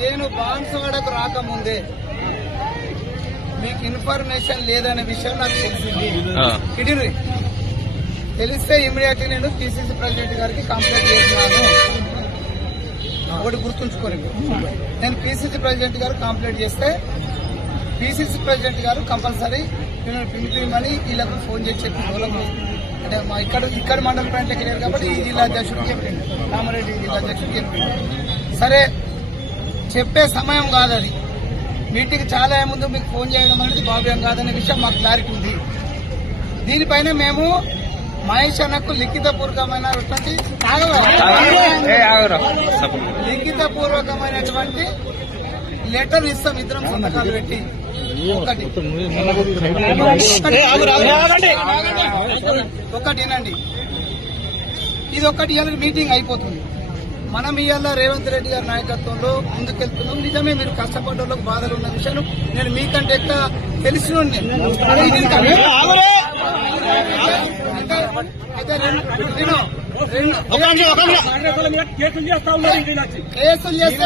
నేను బాన్సువాడకు రాకముందే మీకు ఇన్ఫర్మేషన్ లేదనే విషయం నాకు తెలిసింది. తెలిస్తే ఇమీడియట్లీ నేను పిసిసి ప్రెసిడెంట్ గారికి కంప్లైంట్ చేసినాను. ఒకటి గుర్తుంచుకోండి, నేను పిసిసి ప్రెసిడెంట్ గారు కంప్లైంట్ చేస్తే పిసిసి ప్రెసిడెంట్ గారు కంపల్సరీ పిలిపిమని వీళ్ళకు ఫోన్ చేసి చెప్పి వాళ్ళకు అంటే మా ఇక్కడ మండల ప్యాంట్లకి లేరు కాబట్టి ఈ జిల్లా అధ్యక్షుడికి చెప్పింది, రామారెడ్డి జిల్లా అధ్యక్షుడికి చెప్పింది. సరే చెప్పే సమయం కాదు అది, మీటింగ్ చాలా ముందు మీకు ఫోన్ చేయడం అనేది భావ్యం కాదనే విషయం మాకు క్లారిటీ ఉంది. దీనిపైన మేము మహేష్ అన్నకు లిఖితపూర్వకమైనటువంటి లెటర్ ఇస్తాం, ఇద్దరం సంతకాలు పెట్టి. ఒకటినండి, ఇది ఒకటి ఇవాళ మీటింగ్ అయిపోతుంది. మనం ఇవాళ రేవంత్ రెడ్డి గారి నాయకత్వంలో ముందుకెళ్తున్నాం. నిజమే మీరు కష్టపడ్డోళ్ళకు బాధలు ఉన్న విషయం నేను మీకంటే ఎక్కువ తెలిసిన కేసులు చేస్తే